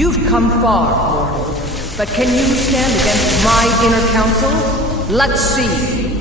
You've come far, mortal. But can you stand against my inner council? Let's see.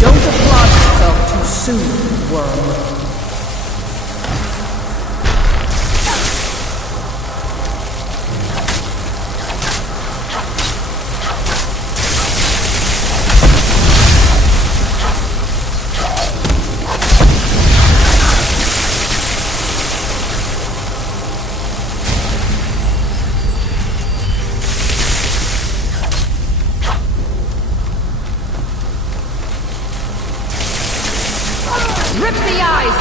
Don't applaud yourself too soon, worm. Rip the eyes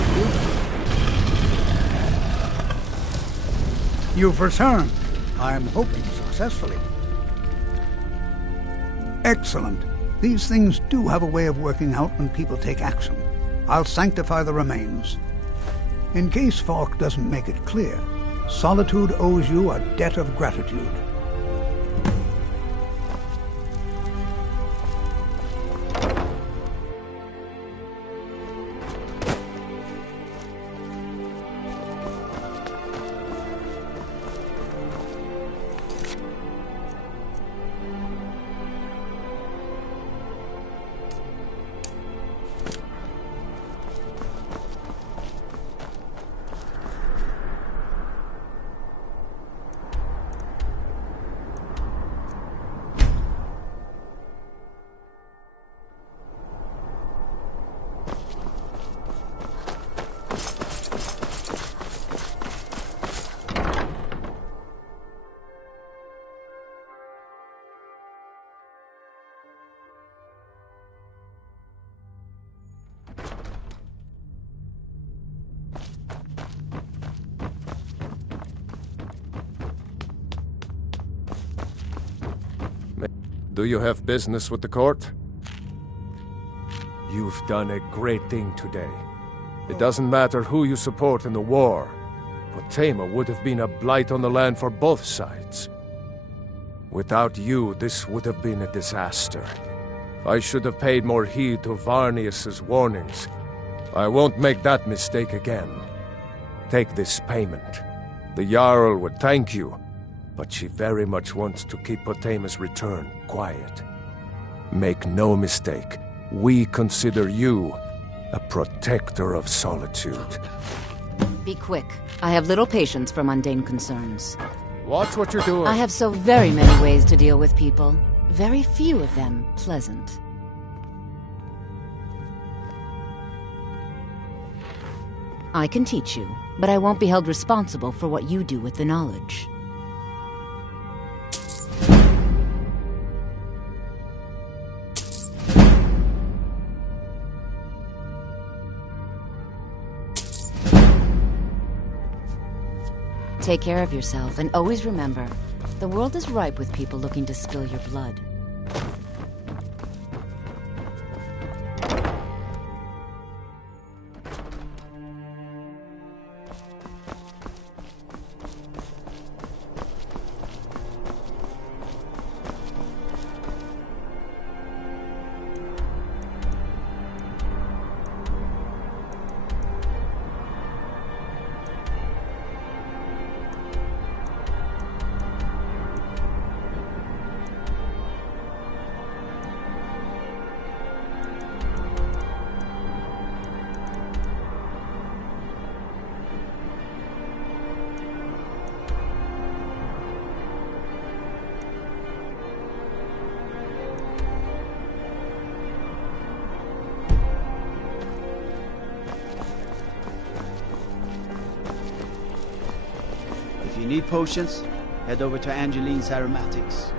help you? You've returned. I'm hoping successfully. Excellent. These things do have a way of working out when people take action. I'll sanctify the remains. In case Falk doesn't make it clear, Solitude owes you a debt of gratitude. Do you have business with the court? You've done a great thing today. It doesn't matter who you support in the war. Potema would have been a blight on the land for both sides. Without you, this would have been a disaster. I should have paid more heed to Varnius's warnings. I won't make that mistake again. Take this payment. The Jarl would thank you, but she very much wants to keep Potema's return quiet. Make no mistake, we consider you a protector of Solitude. Be quick. I have little patience for mundane concerns. Watch what you're doing. I have so very many ways to deal with people. Very few of them pleasant. I can teach you, but I won't be held responsible for what you do with the knowledge. Take care of yourself, and always remember, the world is ripe with people looking to spill your blood. If you need potions, head over to Angeline's Aromatics.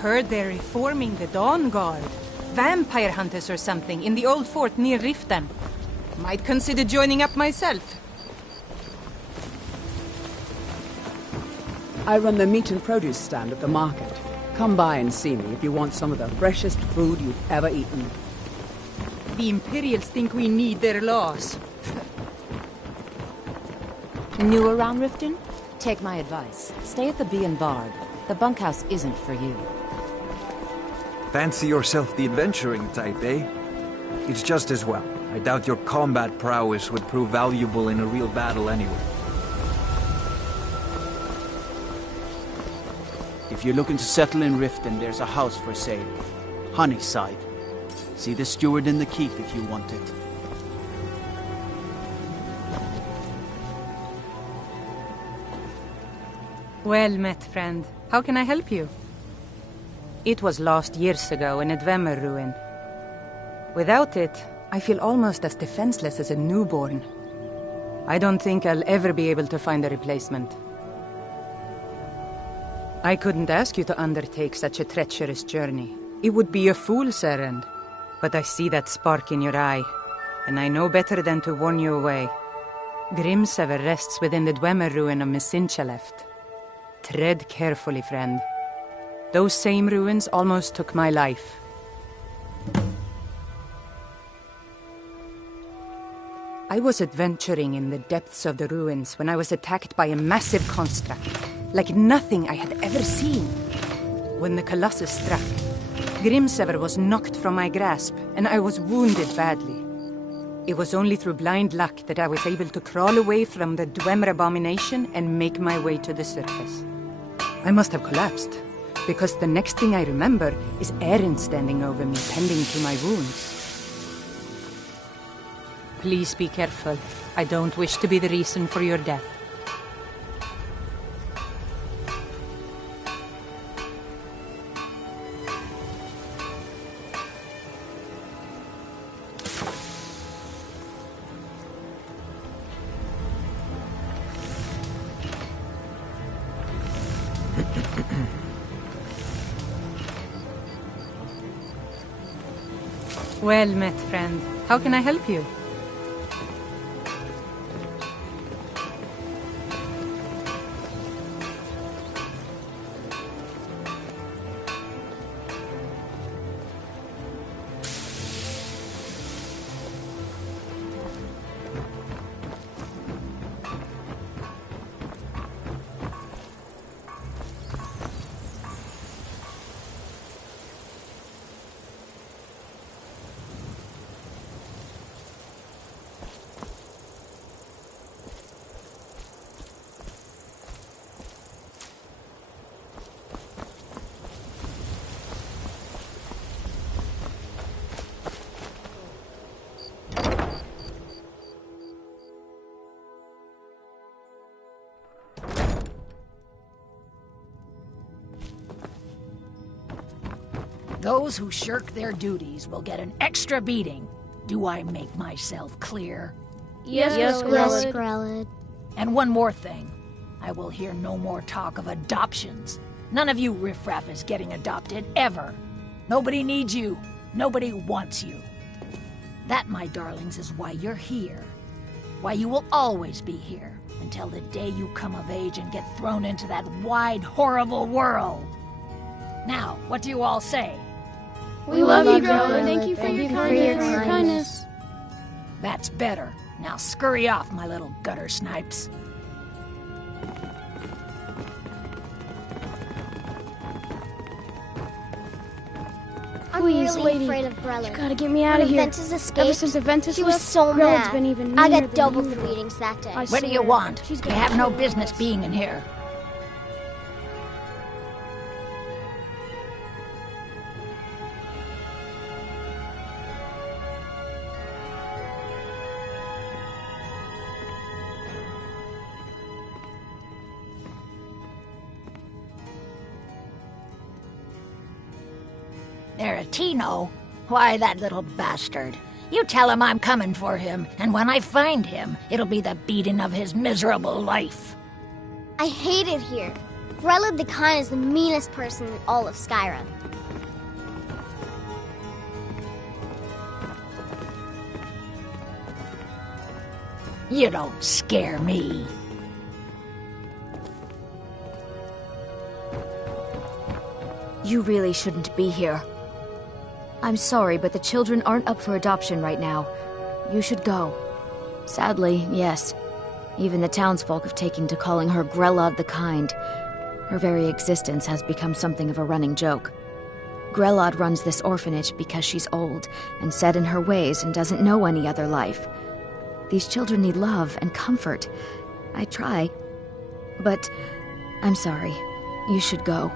Heard they're reforming the Dawn Guard. Vampire hunters or something in the old fort near Riften. Might consider joining up myself. I run the meat and produce stand at the market. Come by and see me if you want some of the freshest food you've ever eaten. The Imperials think we need their laws. New around Riften? Take my advice. Stay at the Bee and Bard. The bunkhouse isn't for you. Fancy yourself the adventuring type, eh? It's just as well. I doubt your combat prowess would prove valuable in a real battle anyway. If you're looking to settle in Riften, there's a house for sale. Honeyside. See the steward in the keep if you want it. Well met, friend. How can I help you? It was lost years ago in a Dwemer ruin. Without it, I feel almost as defenseless as a newborn. I don't think I'll ever be able to find a replacement. I couldn't ask you to undertake such a treacherous journey. It would be a fool's errand. But I see that spark in your eye, and I know better than to warn you away. Grimsever rests within the Dwemer ruin of Misinchaleft. Tread carefully, friend. Those same ruins almost took my life. I was adventuring in the depths of the ruins when I was attacked by a massive construct, like nothing I had ever seen. When the Colossus struck, Grimsever was knocked from my grasp, and I was wounded badly. It was only through blind luck that I was able to crawl away from the Dwemer abomination and make my way to the surface. I must have collapsed, because the next thing I remember is Erin standing over me, tending to my wounds. Please be careful. I don't wish to be the reason for your death. Well met, friend. How can I help you? Those who shirk their duties will get an extra beating. Do I make myself clear? Yes, Grelid. And one more thing. I will hear no more talk of adoptions. None of you riffraff is getting adopted, ever. Nobody needs you. Nobody wants you. That, my darlings, is why you're here. Why you will always be here, until the day you come of age and get thrown into that wide, horrible world. Now, what do you all say? We love you, Grelid. Thank you for your kindness. That's better. Now scurry off, my little gutter snipes. I'm really afraid of Grelid. You gotta get me out of here. Ventus escaped. Ever since Ventus she was so mad. Been even I got double the readings that day. What do you want? You have no business being in here. Aretino? Why, that little bastard. You tell him I'm coming for him, and when I find him, it'll be the beating of his miserable life. I hate it here. Grelid the Kind is the meanest person in all of Skyrim. You don't scare me. You really shouldn't be here. I'm sorry, but the children aren't up for adoption right now. You should go. Sadly, yes. Even the townsfolk have taken to calling her Grelod the Kind. Her very existence has become something of a running joke. Grelod runs this orphanage because she's old and set in her ways and doesn't know any other life. These children need love and comfort. I try. But I'm sorry. You should go.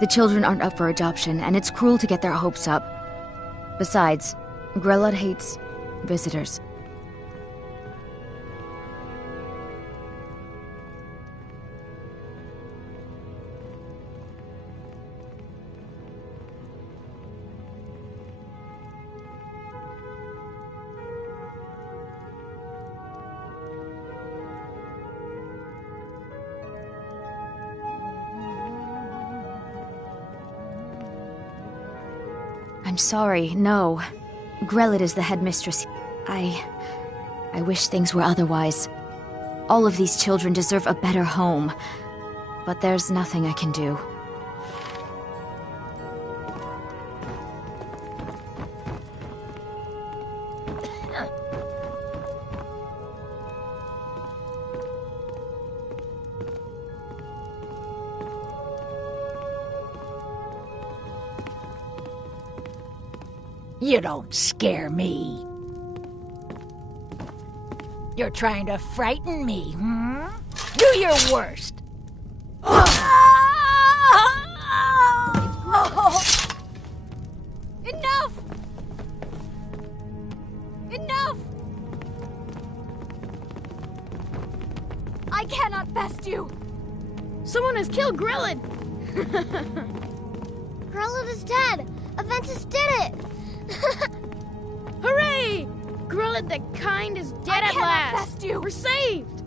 The children aren't up for adoption, and it's cruel to get their hopes up. Besides, Grelod hates visitors. I'm sorry, no. Grelod is the headmistress. I wish things were otherwise. All of these children deserve a better home. But there's nothing I can do. You don't scare me. You're trying to frighten me, hmm? Do your worst. Enough! Enough! I cannot best you! Someone has killed Grelid! Grelid is dead! Aventus did it! Hooray! Grelid the Kind is dead at last! Best you. We're saved!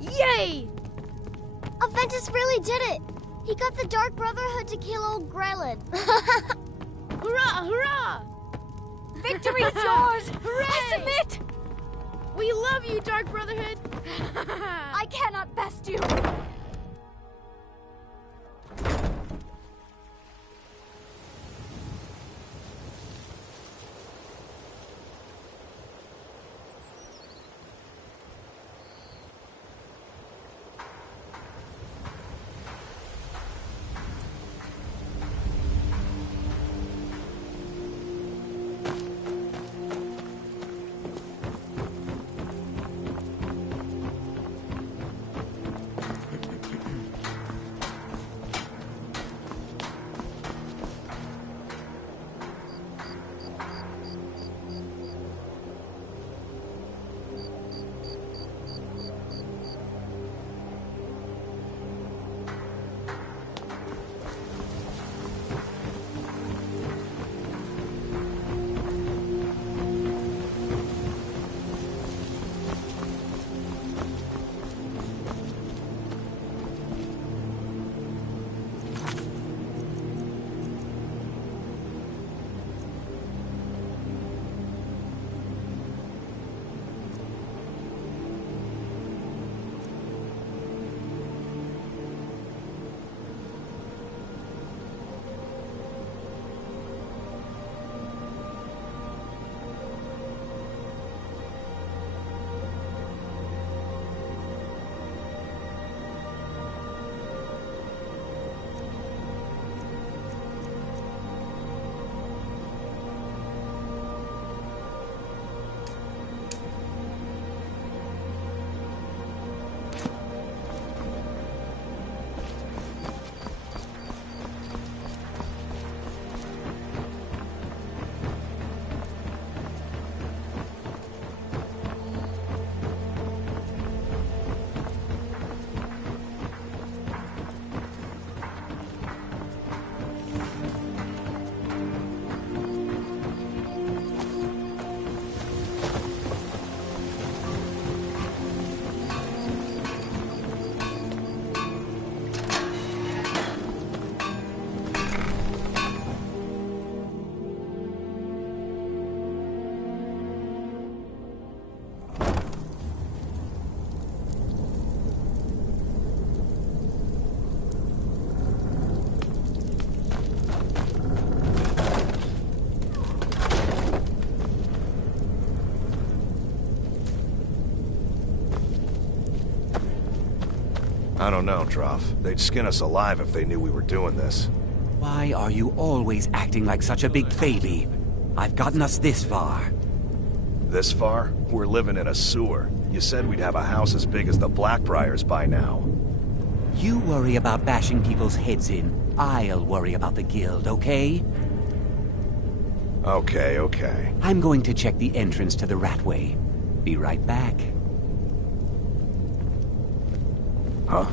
Yay! Aventus really did it! He got the Dark Brotherhood to kill old Grelid. Hurrah! Hurrah! Victory is yours! Hooray! I submit! We love you, Dark Brotherhood! I cannot best you! I don't know, Trough. They'd skin us alive if they knew we were doing this. Why are you always acting like such a big baby? I've gotten us this far. This far? We're living in a sewer. You said we'd have a house as big as the Blackbriars by now. You worry about bashing people's heads in. I'll worry about the guild, okay? Okay. I'm going to check the entrance to the Ratway. Be right back. Huh?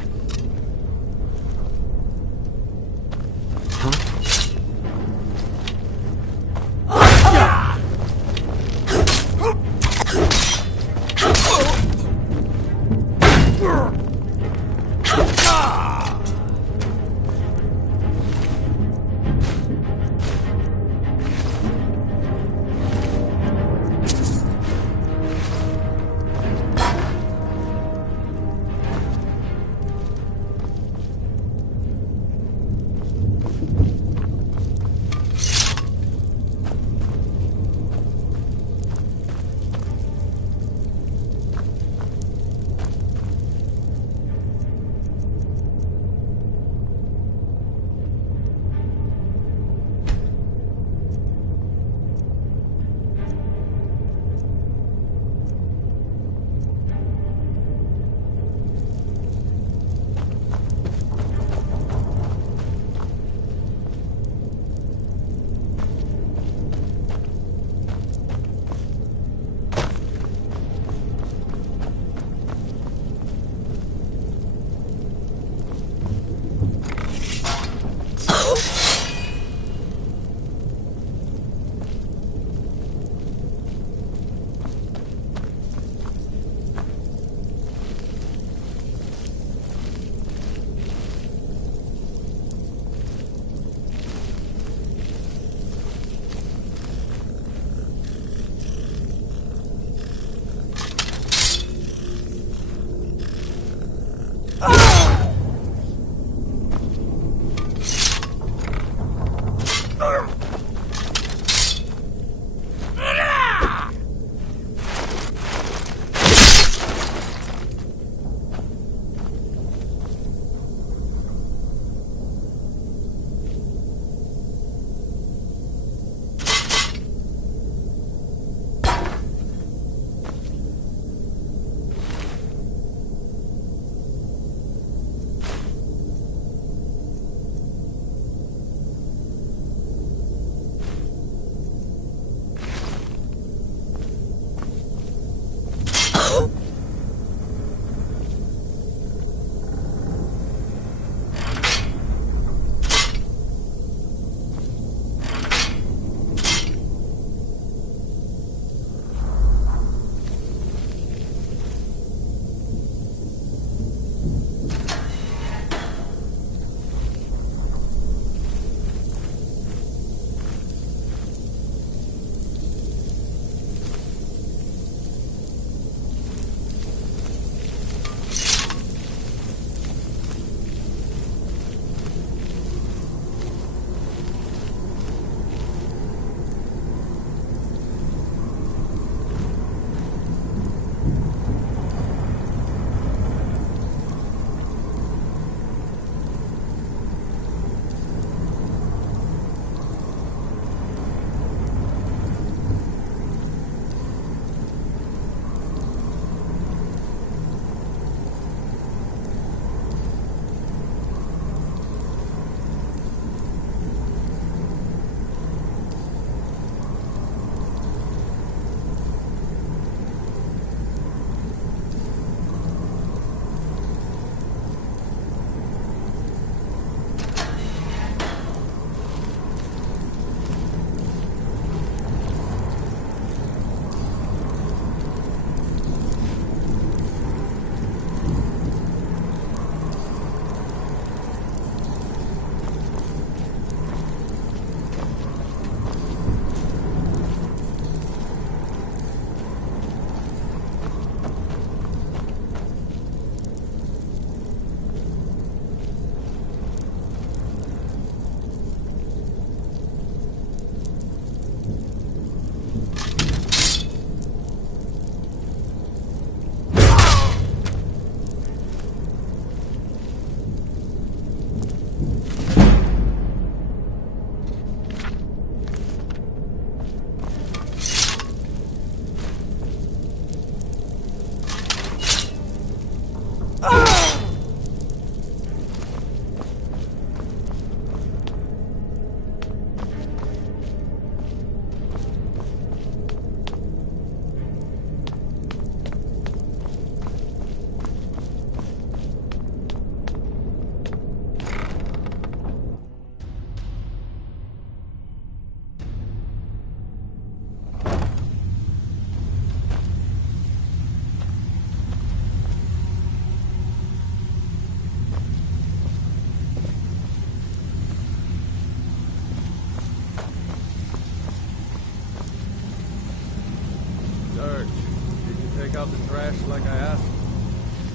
take out the trash like I asked?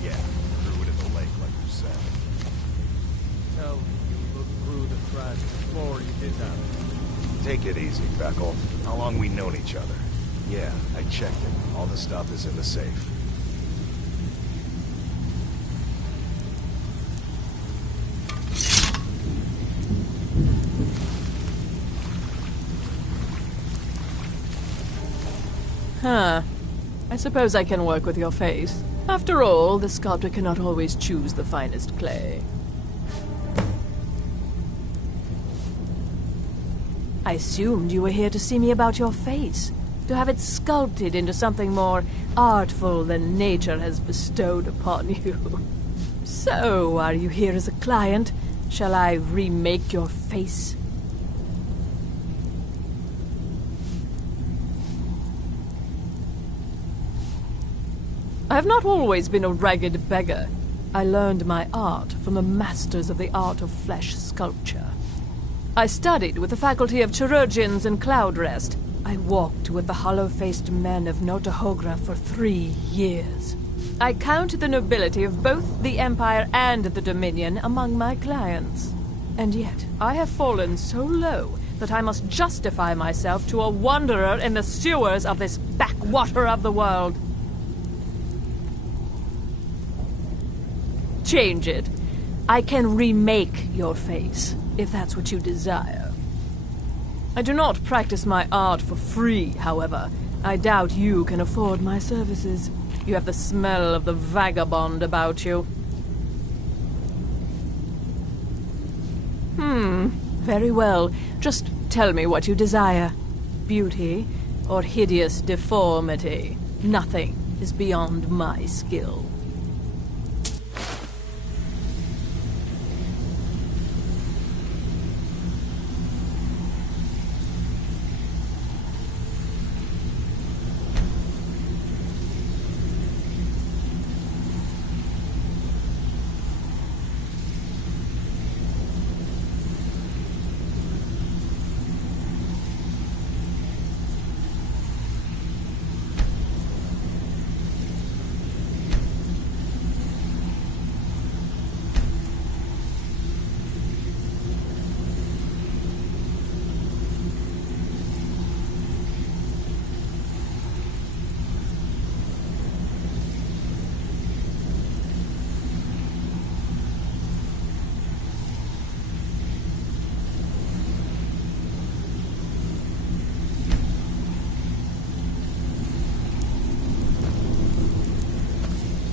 Yeah, threw it in the lake like you said. Tell me you looked through the trash before you did that. Take it easy, Beckle. How long we known each other? Yeah, I checked it. All the stuff is in the safe. Huh. I suppose I can work with your face. After all, the sculptor cannot always choose the finest clay. I assumed you were here to see me about your face, to have it sculpted into something more artful than nature has bestowed upon you. So, are you here as a client? Shall I remake your face? I have not always been a ragged beggar. I learned my art from the masters of the art of flesh sculpture. I studied with the faculty of chirurgeons and Cloudrest. I walked with the hollow-faced men of Notahogra for 3 years. I count the nobility of both the Empire and the Dominion among my clients. And yet, I have fallen so low that I must justify myself to a wanderer in the sewers of this backwater of the world. Change it. I can remake your face, if that's what you desire. I do not practice my art for free, however. I doubt you can afford my services. You have the smell of the vagabond about you. Very well. Just tell me what you desire. Beauty or hideous deformity. Nothing is beyond my skill.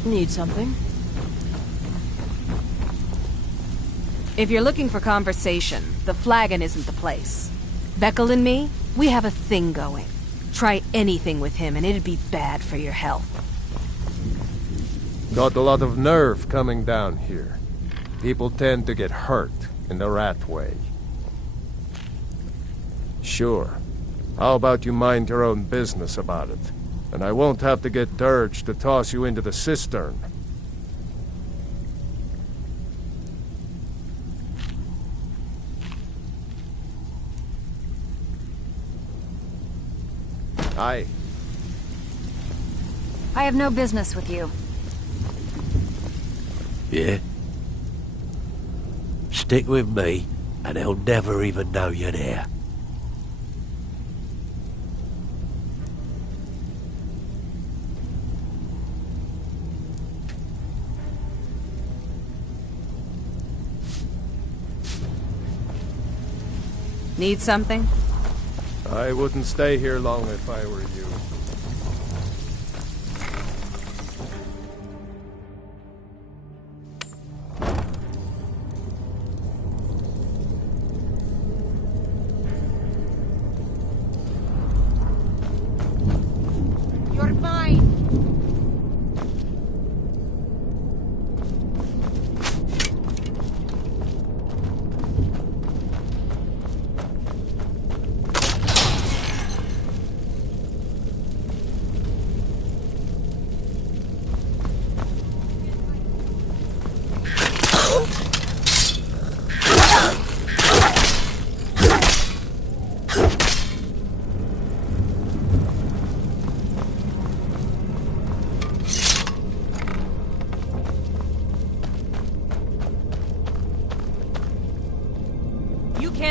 Need something? If you're looking for conversation, the flagon isn't the place. Beckel and me, we have a thing going. Try anything with him and it'd be bad for your health. Got a lot of nerve coming down here. People tend to get hurt in the rat way. Sure. How about you mind your own business about it? And I won't have to get Dirge to toss you into the cistern. Aye. I have no business with you. Yeah? Stick with me, and they'll never even know you're there. Need something? I wouldn't stay here long if I were you. You're mine!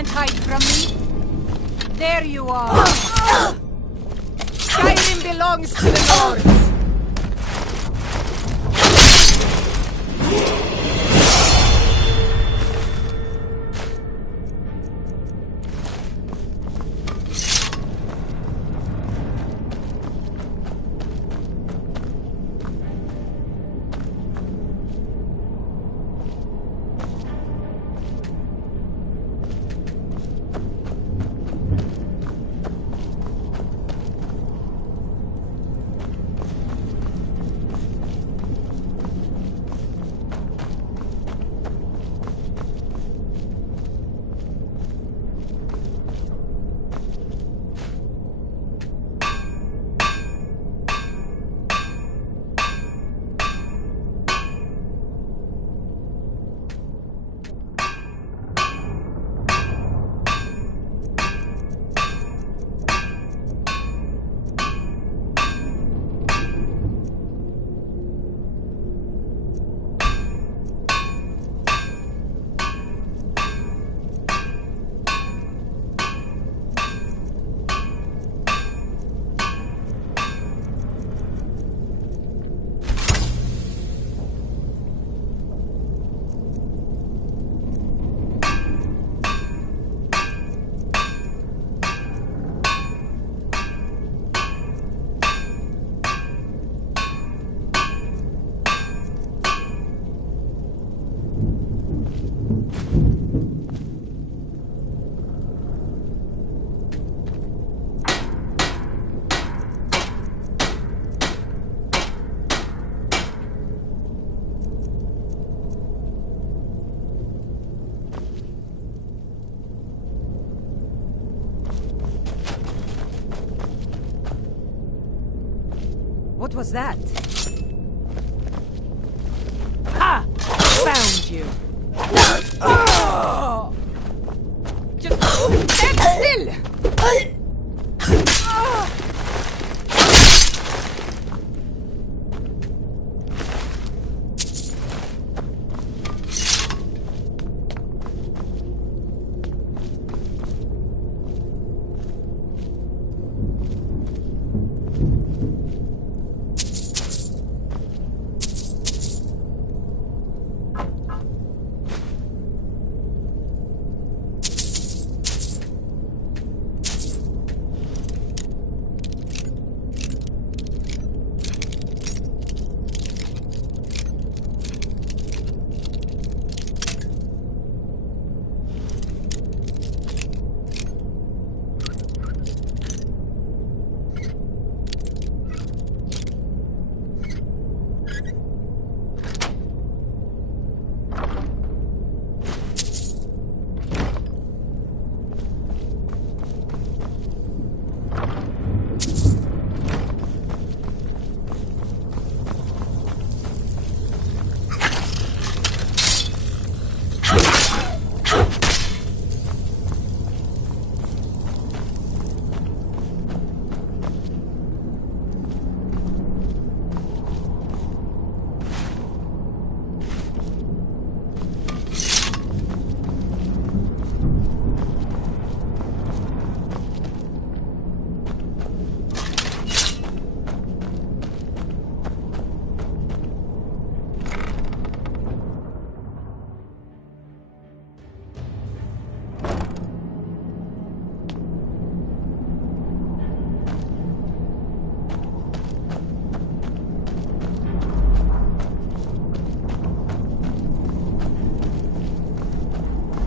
can't hide from me. There you are. Skyrim belongs to the Lords. What was that? Ha! Found you. Just stand still!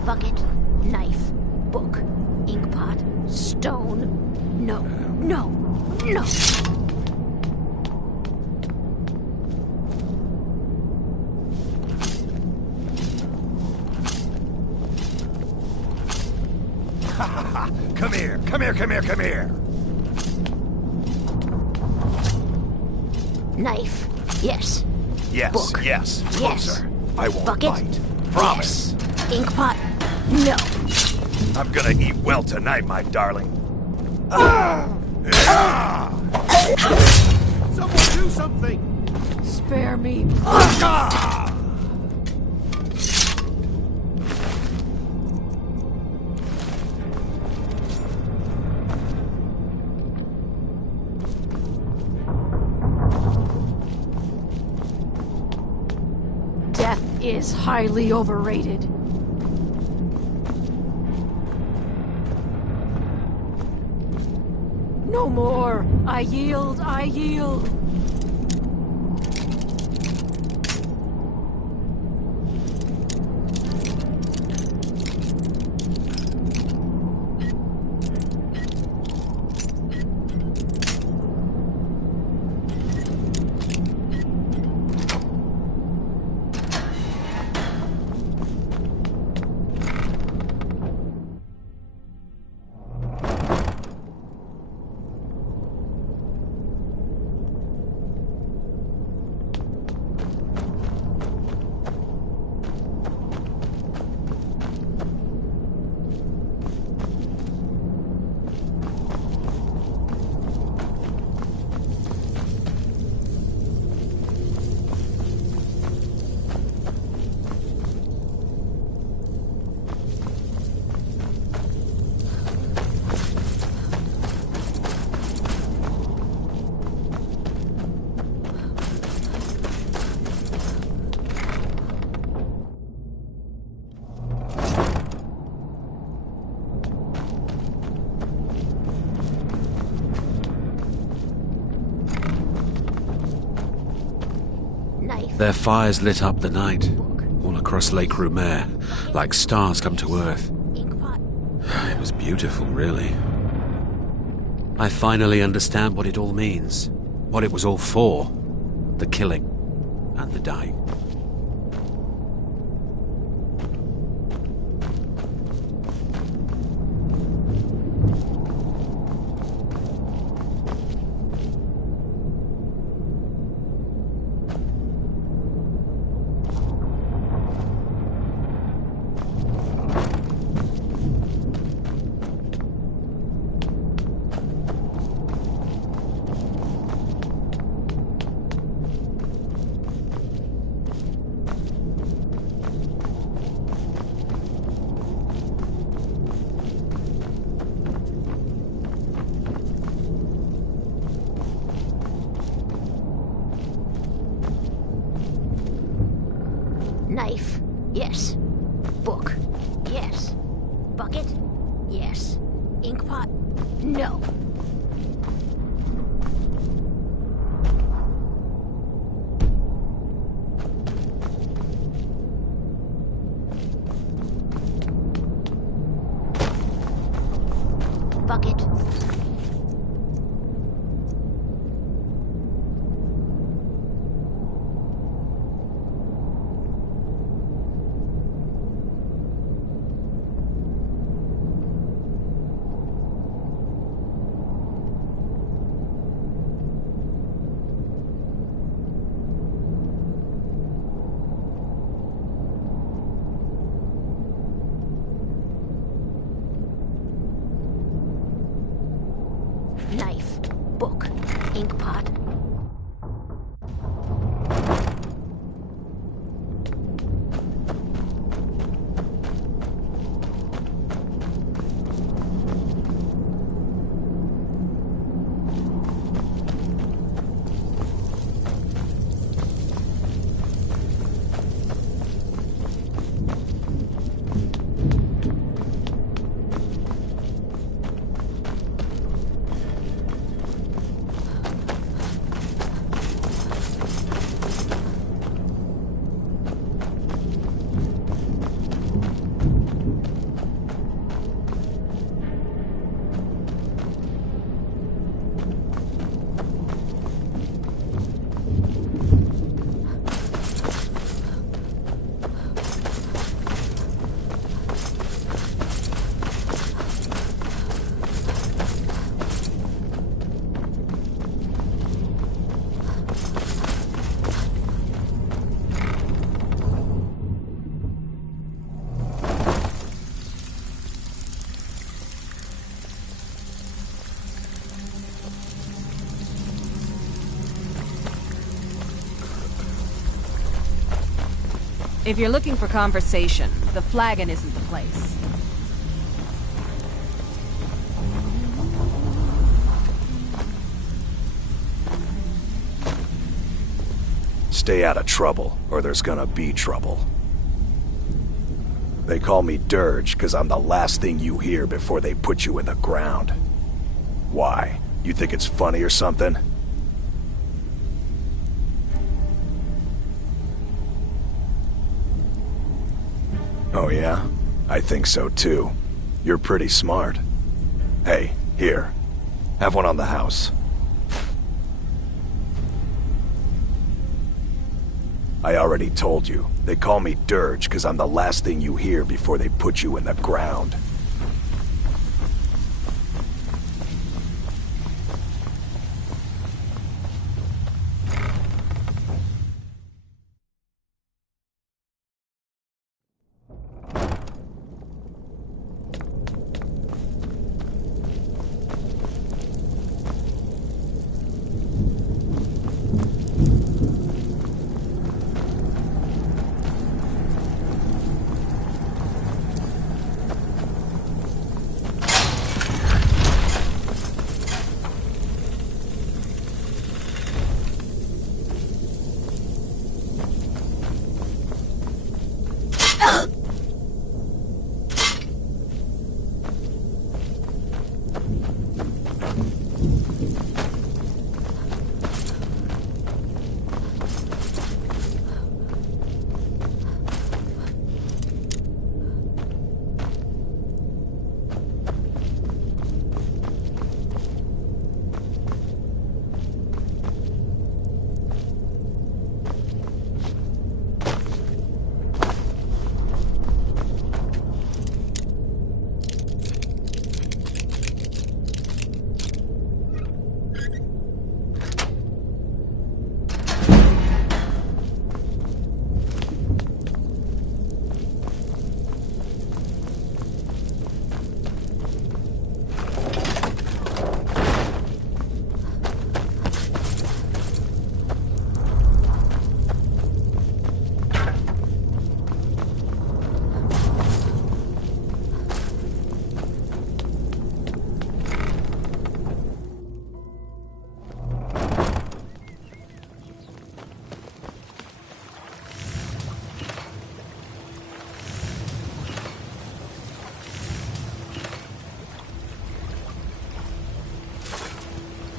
Bucket, knife, book, inkpot, stone. No, no, no! Come here, come here, come here, come here! Knife, yes. Yes, Book. yes, Yes. closer. I won't Bucket? bite. Promise. Yes. Inkpot, no. I'm gonna eat well tonight, my darling. Someone do something! Spare me. is highly overrated. No more! I yield, I yield! Their fires lit up the night, all across Lake Rumer, like stars come to Earth. It was beautiful, really. I finally understand what it all means, what it was all for. The killing, and the dying. Knife, yes. Book, yes. Bucket, yes. Inkpot, no. Bucket. Knife, book, inkpot. If you're looking for conversation, the flagon isn't the place. Stay out of trouble, or there's gonna be trouble. They call me Dirge because I'm the last thing you hear before they put you in the ground. Why? You think it's funny or something? Oh yeah? I think so too. You're pretty smart. Hey, here. Have one on the house. I already told you. They call me Dirge because I'm the last thing you hear before they put you in the ground.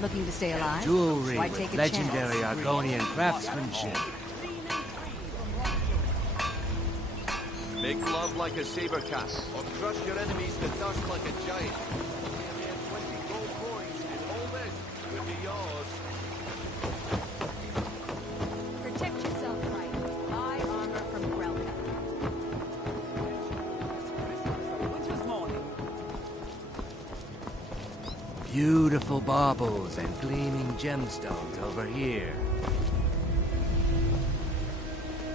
Looking to stay alive? Jewelry Why with take a legendary chance? Argonian craftsmanship. Make love like a saber cat, or crush your enemies to dust like a giant. Only a mere 20 gold coins, and all this could be yours. Protect yourself, right? Buy armor from Grelka. Beautiful baubles and gleaming gemstones over here.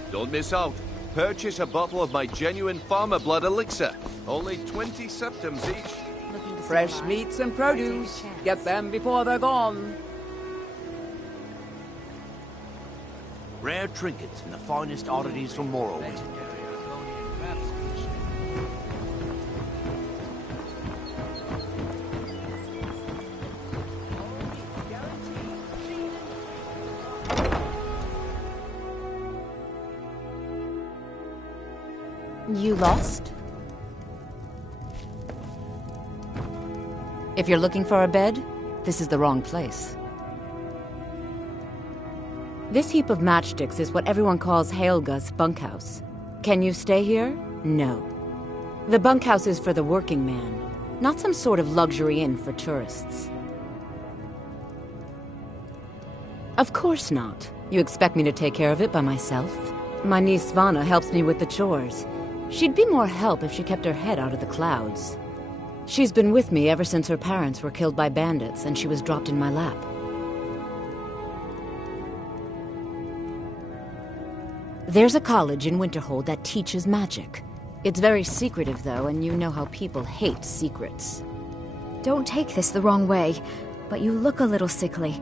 Don't miss out. Purchase a bottle of my genuine farmer blood elixir. Only 20 septims each. Fresh meats and produce. Get them before they're gone. Rare trinkets and the finest oddities from Morrowind. You lost? If you're looking for a bed, this is the wrong place. This heap of matchsticks is what everyone calls Helga's bunkhouse. Can you stay here? No. The bunkhouse is for the working man, not some sort of luxury inn for tourists. Of course not. You expect me to take care of it by myself? My niece Svana helps me with the chores. She'd be more help if she kept her head out of the clouds. She's been with me ever since her parents were killed by bandits and she was dropped in my lap. There's a college in Winterhold that teaches magic. It's very secretive, though, and you know how people hate secrets. Don't take this the wrong way, but you look a little sickly.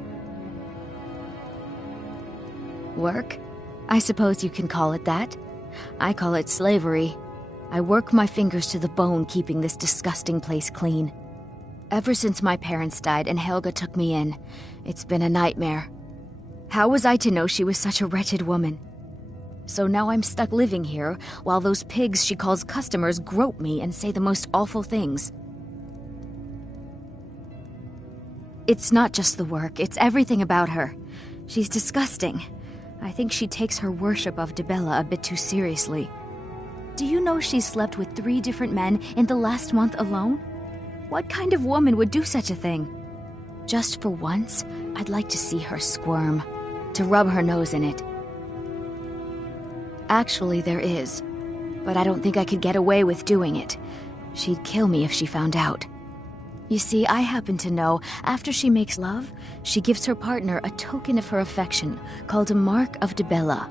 Work? I suppose you can call it that. I call it slavery. I work my fingers to the bone keeping this disgusting place clean. Ever since my parents died and Helga took me in, it's been a nightmare. How was I to know she was such a wretched woman? So now I'm stuck living here, while those pigs she calls customers grope me and say the most awful things. It's not just the work, it's everything about her. She's disgusting. I think she takes her worship of Dibella a bit too seriously. Do you know she's slept with 3 different men in the last month alone? What kind of woman would do such a thing? Just for once, I'd like to see her squirm, to rub her nose in it. Actually, there is, but I don't think I could get away with doing it. She'd kill me if she found out. You see, I happen to know, after she makes love, she gives her partner a token of her affection, called a Mark of Dibella.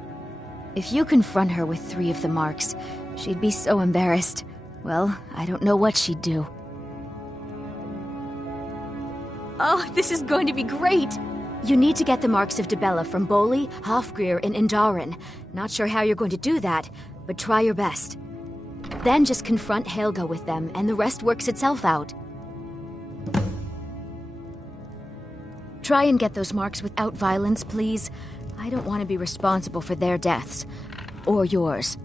If you confront her with 3 of the marks, she'd be so embarrassed. Well, I don't know what she'd do. Oh, this is going to be great! You need to get the marks of Dibella from Boli, Hofgrir, and Indaren. Not sure how you're going to do that, but try your best. Then just confront Helga with them, and the rest works itself out. Try and get those marks without violence, please. I don't want to be responsible for their deaths. Or yours.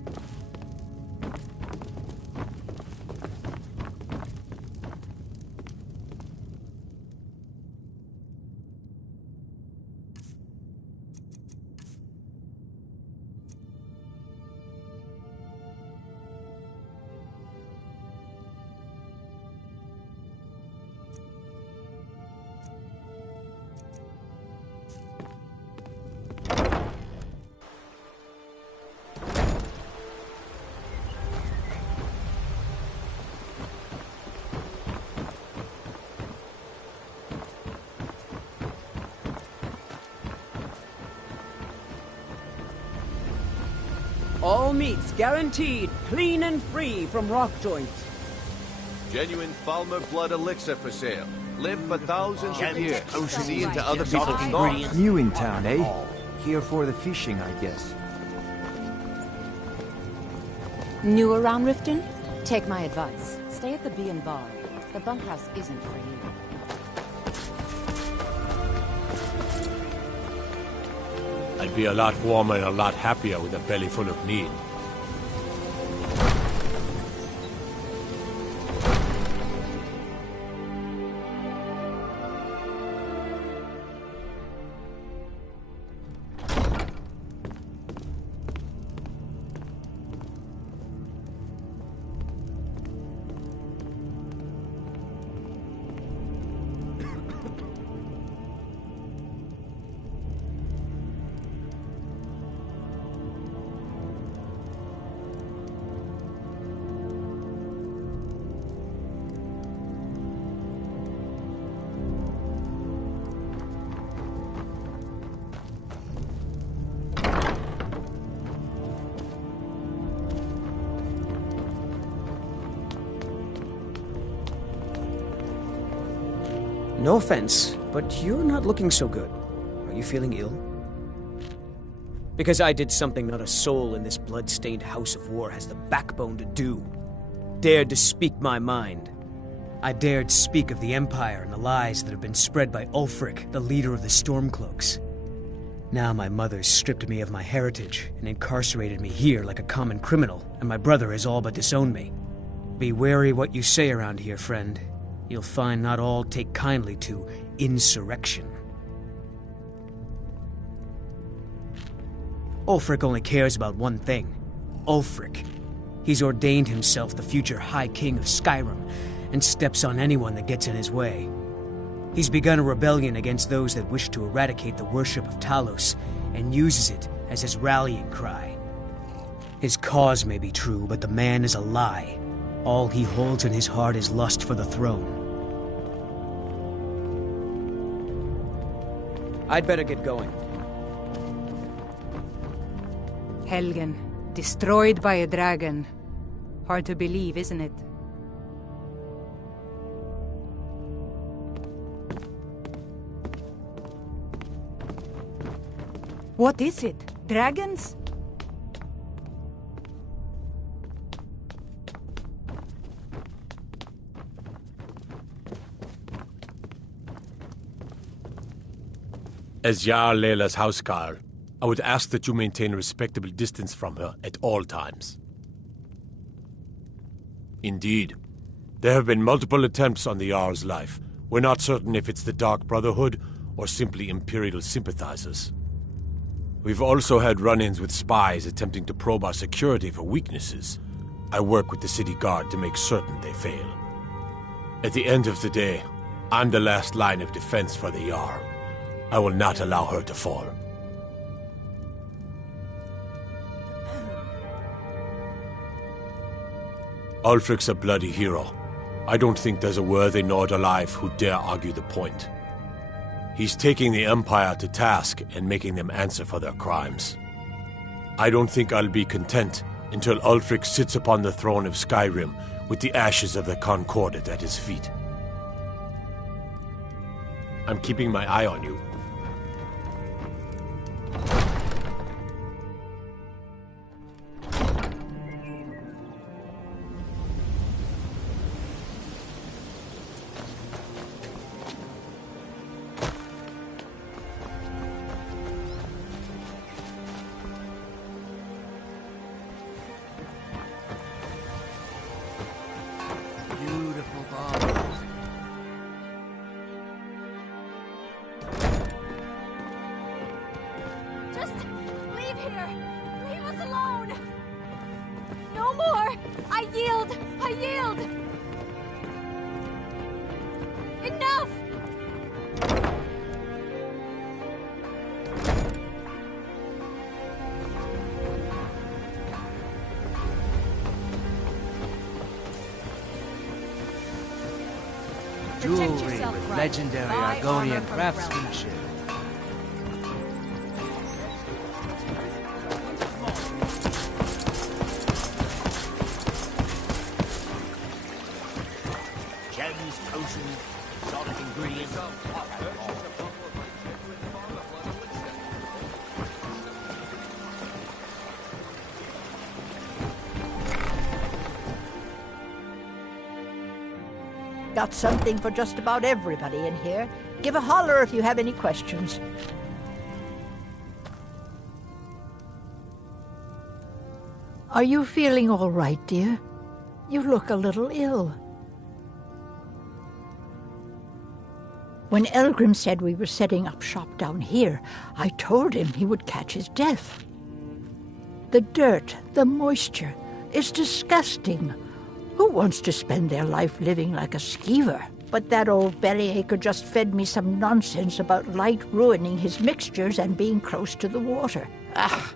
All meats guaranteed, clean and free from rock joints. Genuine Falmer blood elixir for sale. Live for thousands of years. See into other people's thoughts. New in town, eh? Here for the fishing, I guess. New around Riften? Take my advice. Stay at the Bee and Bar. The bunkhouse isn't for you. I'd be a lot warmer and a lot happier with a belly full of meat. No offense, but you're not looking so good. Are you feeling ill? Because I did something not a soul in this blood-stained house of war has the backbone to do. Dared to speak my mind. I dared speak of the Empire and the lies that have been spread by Ulfric, the leader of the Stormcloaks. Now my mother's stripped me of my heritage and incarcerated me here like a common criminal, and my brother has all but disowned me. Be wary what you say around here, friend. You'll find not all take kindly to insurrection. Ulfric only cares about one thing. Ulfric. He's ordained himself the future High King of Skyrim, and steps on anyone that gets in his way. He's begun a rebellion against those that wish to eradicate the worship of Talos, and uses it as his rallying cry. His cause may be true, but the man is a lie. All he holds in his heart is lust for the throne. I'd better get going. Helgen, destroyed by a dragon. Hard to believe, isn't it? What is it? Dragons? As Jarl Leila's housecarl, I would ask that you maintain a respectable distance from her at all times. Indeed. There have been multiple attempts on the Jarl's life. We're not certain if it's the Dark Brotherhood or simply Imperial sympathizers. We've also had run-ins with spies attempting to probe our security for weaknesses. I work with the city guard to make certain they fail. At the end of the day, I'm the last line of defense for the Jarl. I will not allow her to fall. Ulfric's a bloody hero. I don't think there's a worthy Nord alive who dare argue the point. He's taking the Empire to task and making them answer for their crimes. I don't think I'll be content until Ulfric sits upon the throne of Skyrim with the ashes of the Concordat at his feet. I'm keeping my eye on you. Jewelry with legendary Argonian craftsmanship. Gems, potions, exotic ingredients. Got something for just about everybody in here. Give a holler if you have any questions. Are you feeling all right, dear? You look a little ill. When Elgrim said we were setting up shop down here, I told him he would catch his death. The dirt, the moisture, is disgusting. Who wants to spend their life living like a skeever? But that old bellyacre just fed me some nonsense about light ruining his mixtures and being close to the water. Ah!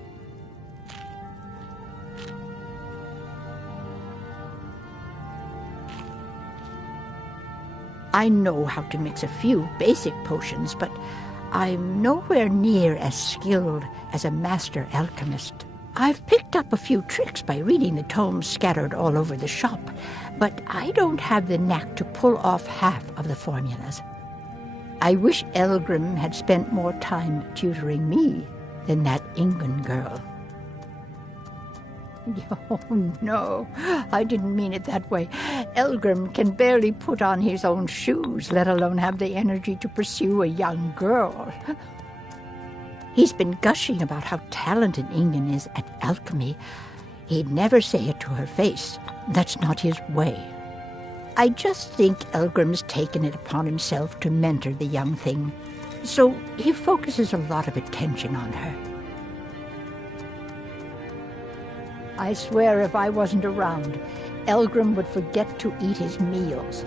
I know how to mix a few basic potions, but I'm nowhere near as skilled as a master alchemist. I've picked up a few tricks by reading the tomes scattered all over the shop, but I don't have the knack to pull off half of the formulas. I wish Elgrim had spent more time tutoring me than that Ingun girl. Oh, no, I didn't mean it that way. Elgrim can barely put on his own shoes, let alone have the energy to pursue a young girl. He's been gushing about how talented Ingun is at alchemy. He'd never say it to her face. That's not his way. I just think Elgrim's taken it upon himself to mentor the young thing, so he focuses a lot of attention on her. I swear if I wasn't around, Elgrim would forget to eat his meals.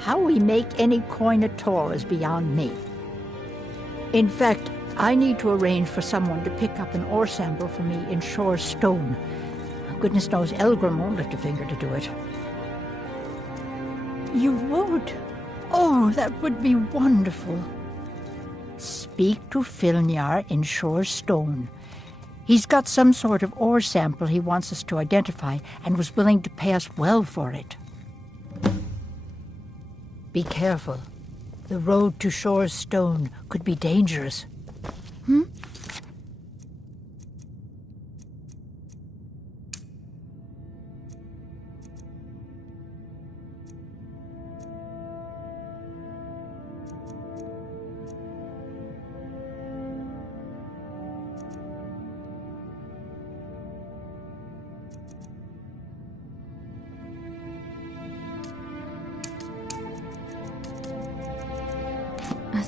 How we make any coin at all is beyond me. In fact, I need to arrange for someone to pick up an ore sample for me in Shore's stone. Goodness knows Elgrim won't lift a finger to do it. You would? Oh, that would be wonderful. Speak to Filnyar in Shore's stone. He's got some sort of ore sample he wants us to identify and was willing to pay us well for it. Be careful. The road to Shore's stone could be dangerous. Hmm?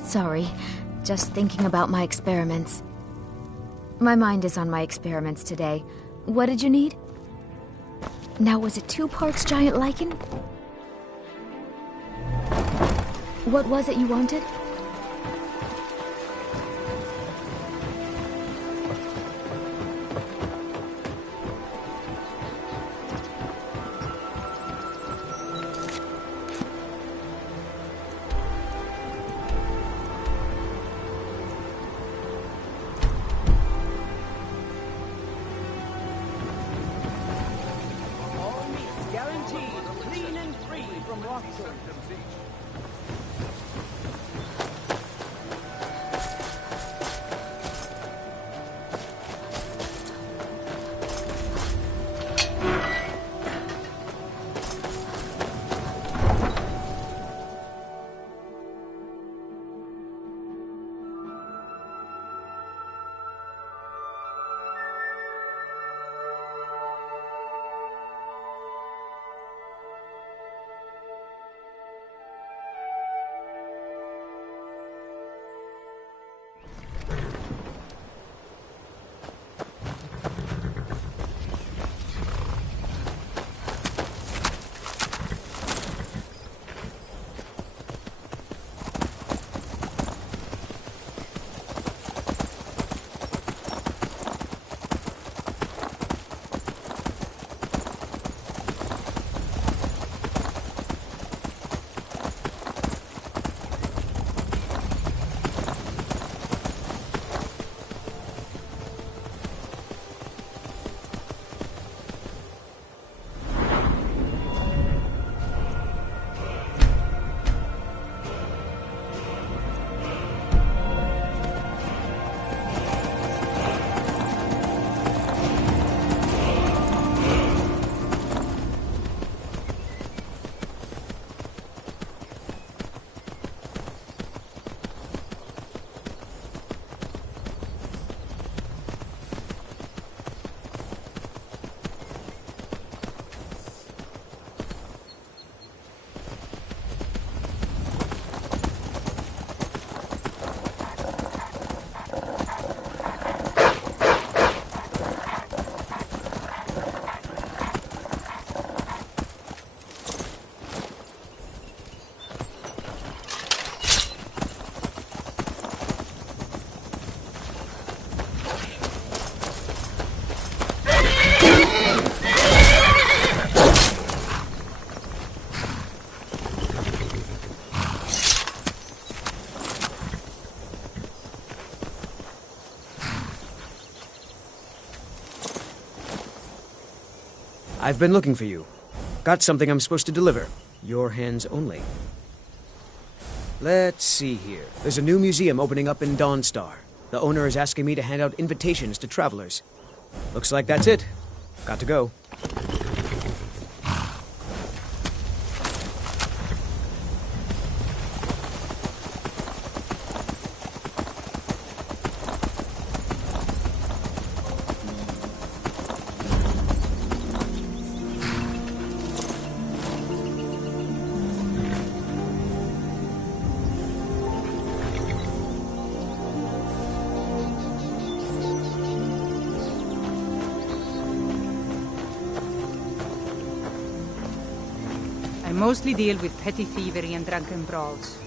Sorry, just thinking about my experiments. My mind is on my experiments today. What did you need? Now, was it 2 parts giant lichen? What was it you wanted? I've been looking for you. Got something I'm supposed to deliver. Your hands only. Let's see here. There's a new museum opening up in Dawnstar. The owner is asking me to hand out invitations to travelers. Looks like that's it. Got to go. I mostly deal with petty thievery and drunken brawls.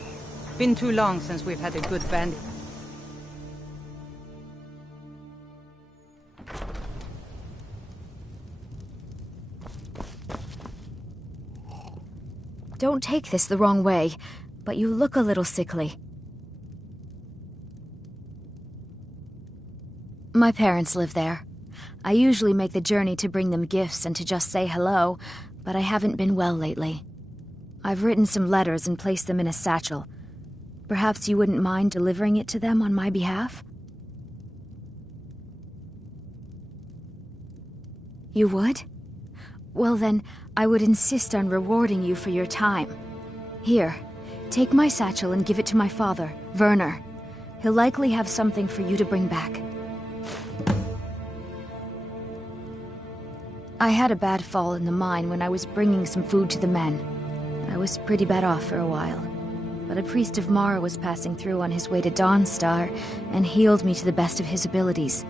Been too long since we've had a good bandit. Don't take this the wrong way, but you look a little sickly. My parents live there. I usually make the journey to bring them gifts and to just say hello, but I haven't been well lately. I've written some letters and placed them in a satchel. Perhaps you wouldn't mind delivering it to them on my behalf? You would? Well then, I would insist on rewarding you for your time. Here, take my satchel and give it to my father, Werner. He'll likely have something for you to bring back. I had a bad fall in the mine when I was bringing some food to the men. I was pretty bad off for a while. but a priest of Mara was passing through on his way to Dawnstar and healed me to the best of his abilities.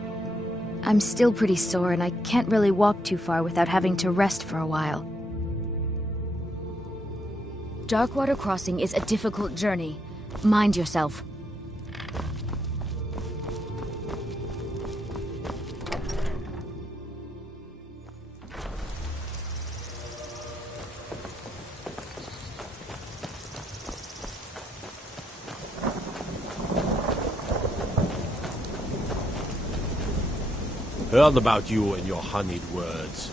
I'm still pretty sore, and I can't really walk too far without having to rest for a while. Darkwater Crossing is a difficult journey. Mind yourself. Heard about you and your honeyed words.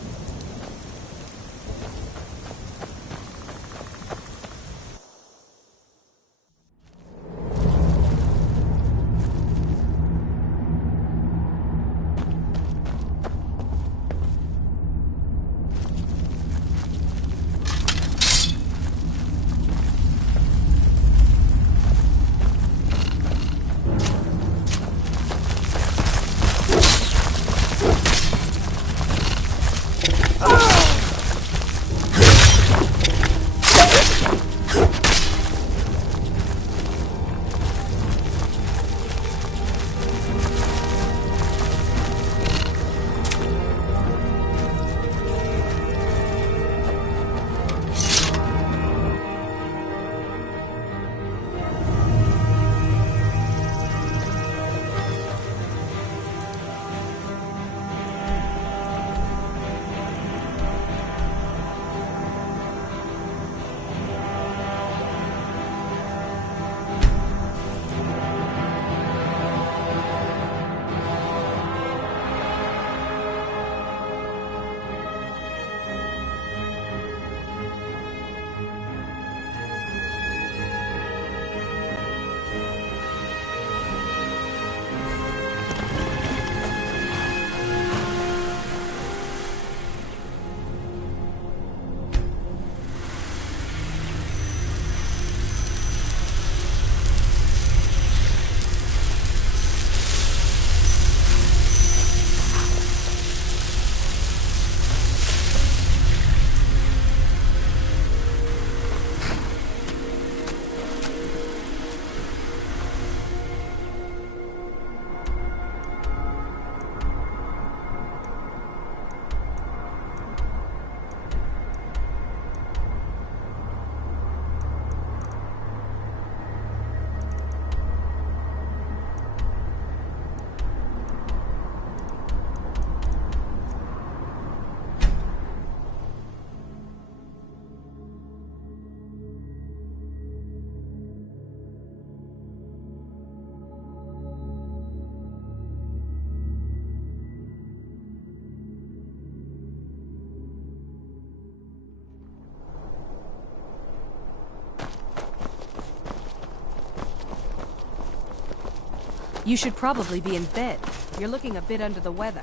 You should probably be in bed. You're looking a bit under the weather.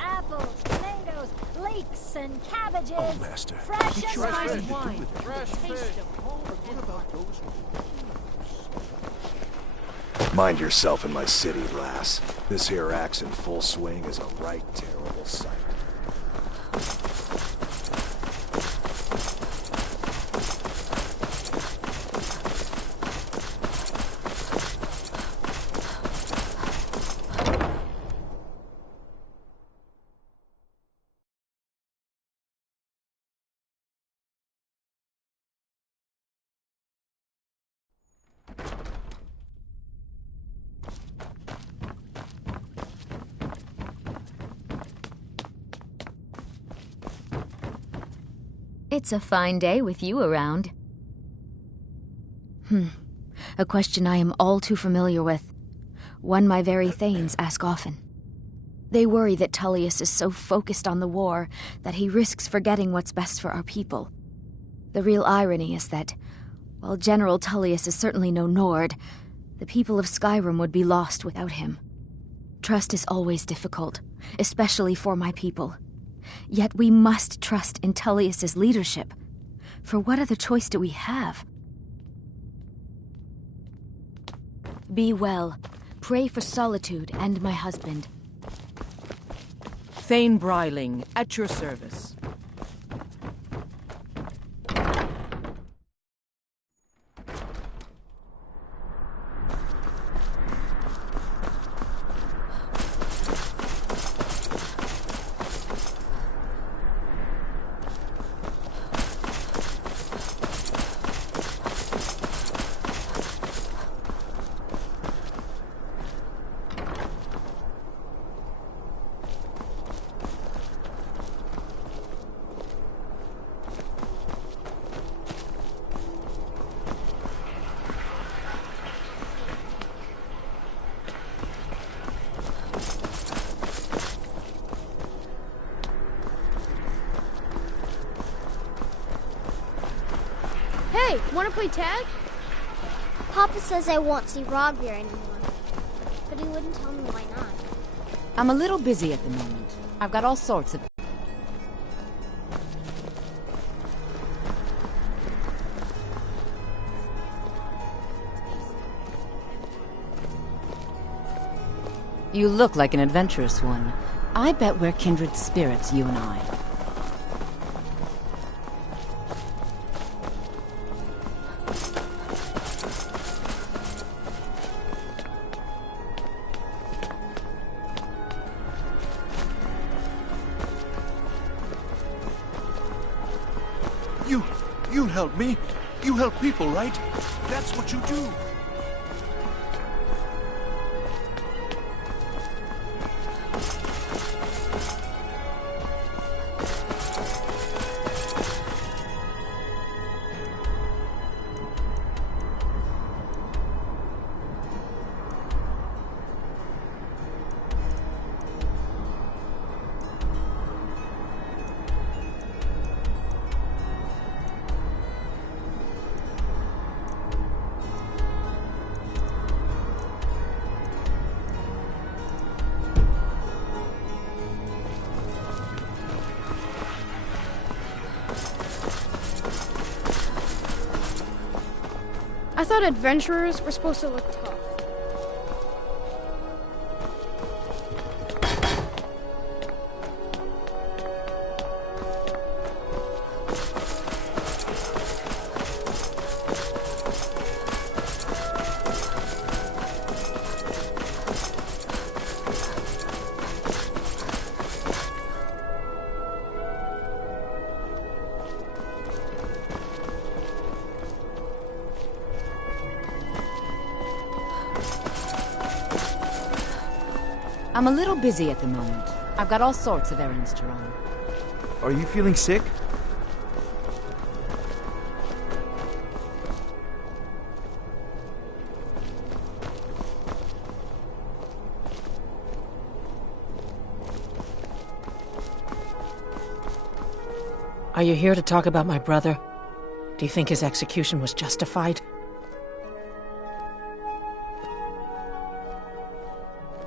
Apples, tomatoes, leeks, and cabbages. Oh, Master. Fresh and Fresh wine. Fresh fish. What about those? Mind yourself in my city, lass. This here axe in full swing is a right terrible sight. It's a fine day with you around. A question I am all too familiar with. One my very Thanes ask often. They worry that Tullius is so focused on the war that he risks forgetting what's best for our people. The real irony is that, while General Tullius is certainly no Nord, the people of Skyrim would be lost without him. Trust is always difficult, especially for my people. Yet we must trust in Tullius's leadership. For what other choice do we have? Be well. Pray for Solitude and my husband. Thane Bryling, at your service. Hey, wanna play tag? Papa says I won't see Rogvir anymore. But he wouldn't tell me why not. I'm a little busy at the moment. I've got all sorts of... You look like an adventurous one. I bet we're kindred spirits, you and I. You help me. You help people, right? That's what you do. I thought adventurers were supposed to look tough. I'm a little busy at the moment. I've got all sorts of errands to run. Are you feeling sick? Are you here to talk about my brother? Do you think his execution was justified?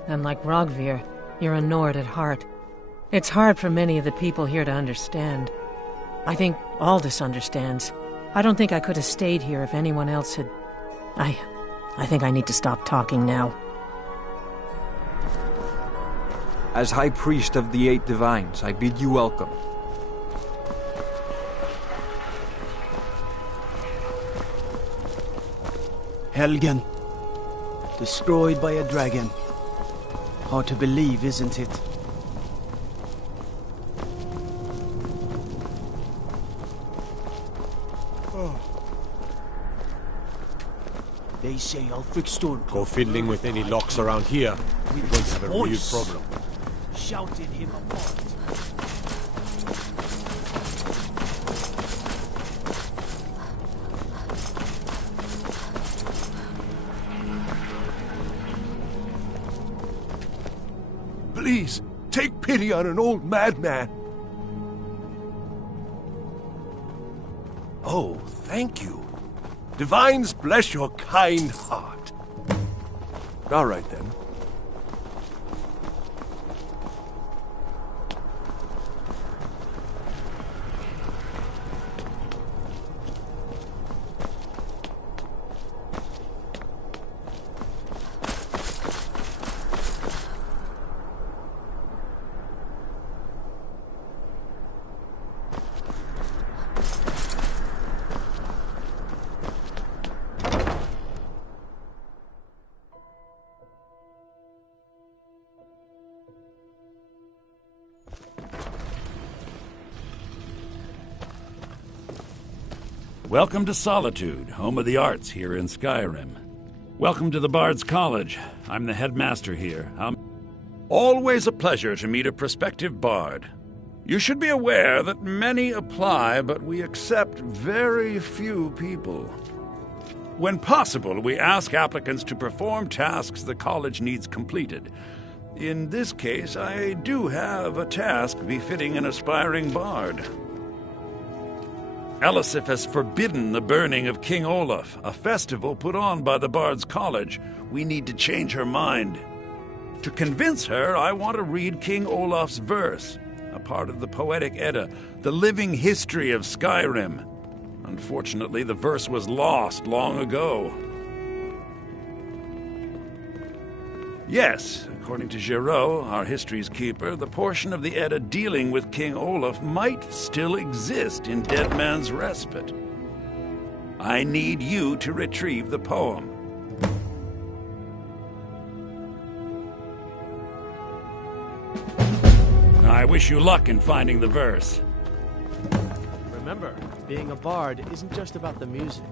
And like Rogvir, you're a Nord at heart. It's hard for many of the people here to understand. I think Aldous understands. I don't think I could have stayed here if anyone else had... I think I need to stop talking now. As High Priest of the Eight Divines, I bid you welcome. Helgen. Destroyed by a dragon. Hard to believe, isn't it? They say Ulfric Storm... Go fiddling with any locks around here. We're going to have a real problem. Shouted him apart. Please, take pity on an old madman. Oh, thank you. Divines bless your kind heart. All right, then. Welcome to Solitude, home of the arts here in Skyrim. Welcome to the Bard's College. I'm the headmaster here. Always a pleasure to meet a prospective bard. You should be aware that many apply, but we accept very few people. When possible, we ask applicants to perform tasks the college needs completed. In this case, I do have a task befitting an aspiring bard. Elisif has forbidden the burning of King Olaf, a festival put on by the Bard's College. We need to change her mind. To convince her, I want to read King Olaf's verse, a part of the Poetic Edda, the living history of Skyrim. Unfortunately, the verse was lost long ago. Yes, according to Giraud, our history's keeper, the portion of the Edda dealing with King Olaf might still exist in Dead Man's Respite. I need you to retrieve the poem. I wish you luck in finding the verse. Remember, being a bard isn't just about the music.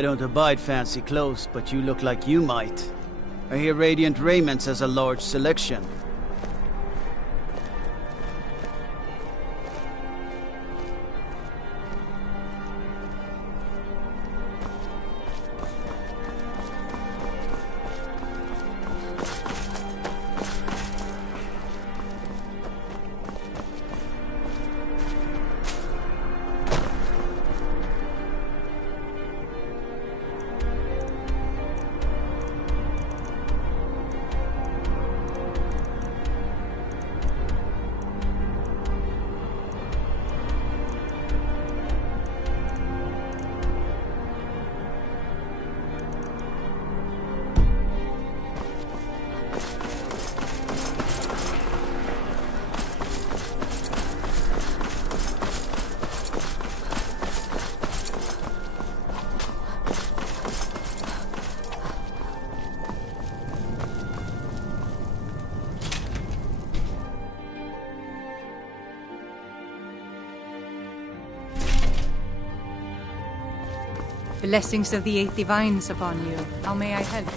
I don't abide fancy clothes, but you look like you might. I hear Radiant Raiments has a large selection. Blessings of the Eight Divines upon you. How may I help?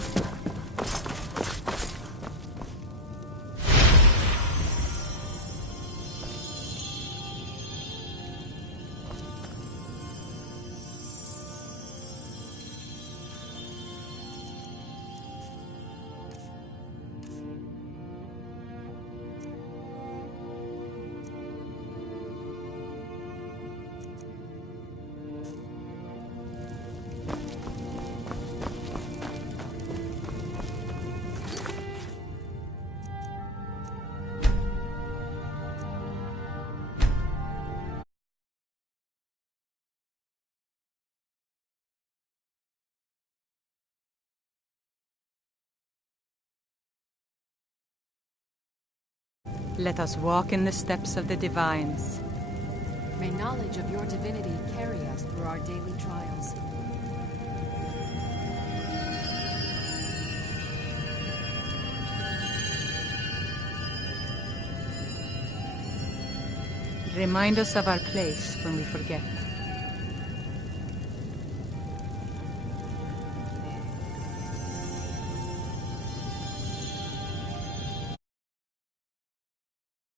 Let us walk in the steps of the divines. May knowledge of your divinity carry us through our daily trials. Remind us of our place when we forget.